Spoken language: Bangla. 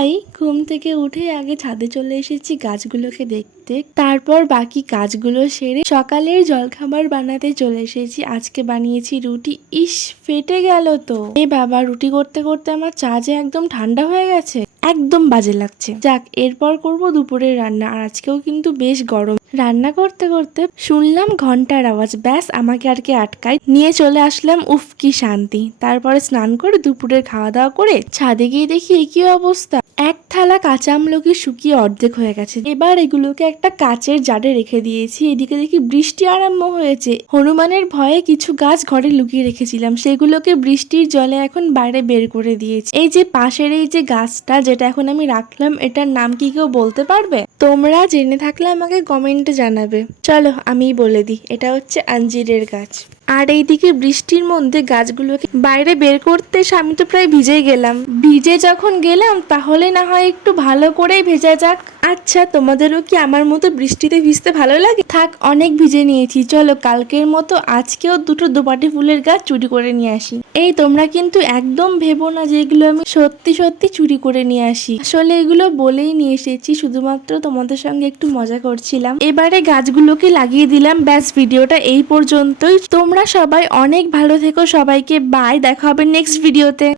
তাই ঘুম থেকে উঠে আগে ছাদে চলে এসেছি গাছগুলোকে দেখতে, তারপর বাকি কাজগুলো সেরে সকালের জলখাবার বানাতে চলে এসেছি। আজকে বানিয়েছি রুটি। ইস, ফেটে গেল তো। এ বাবা, রুটি করতে করতে আমার চা যে একদম ঠান্ডা হয়ে গেছে, একদম বাজে লাগছে। যাক, এরপর করব দুপুরের রান্না। আর আজকেও কিন্তু বেশ গরম। রান্না করতে করতে শুনলাম ঘন্টার আওয়াজ, ব্যাস আমাকে আর কে আটকাই, নিয়ে চলে আসলাম। উফ, কি শান্তি। তারপরে স্নান করে দুপুরের খাওয়া দাওয়া করে ছাদে গিয়ে দেখি কি অবস্থা, এক থালা কাঁচা আমলকি শুকিয়ে অর্ধেক হয়ে গেছে। এবার এগুলোকে একটা কাচের জারে রেখে দিয়েছি। এদিকে দেখি বৃষ্টি আরম্ভ হয়েছে। হনুমানের ভয়ে কিছু গাছ ঘরে লুকিয়ে রেখেছিলাম, সেগুলোকে বৃষ্টির জলে এখন বাইরে বের করে দিয়েছি। এই যে পাশের এই যে গাছটা যেটা এখন আমি রাখলাম, এটার নাম কি কেউ বলতে পারবে? তোমরা জেনে থাকলে আমাকে কমেন্টে জানাবে। চলো আমিই বলে দিই, এটা হচ্ছে আঞ্জিরের গাছ। আর এইদিকে বৃষ্টির মধ্যে গাছগুলোকে বাইরে বের করতে আমি তো প্রায় ভিজেই গেলাম। ভিজে যখন গেলাম তাহলে না হয় একটু ভালো করেই ভেজা যাক। আচ্ছা, তোমাদেরও কি আমার মতো বৃষ্টিতে ভিজতে ভালো লাগে? থাক, অনেক ভিজে নিয়েছি, চলো কালকের মতো আজকেও দুটো দোপাটি ফুলের গাছ চুরি করে নিয়ে আসি। এই তোমরা কিন্তু একদম ভেবো না যে এগুলো আমি সত্যি সত্যি চুরি করে নিয়ে আসি। আসলে এগুলো বলেই নিয়ে এসেছি, শুধুমাত্র তোমাদের সঙ্গে একটু মজা করছিলাম। এবারে গাছগুলোকে লাগিয়ে দিলাম। ব্যাস, ভিডিওটা এই পর্যন্তই। তোমরা সবাই অনেক ভালো থেকো। সবাইকে বাই, দেখা হবে নেক্সট ভিডিওতে।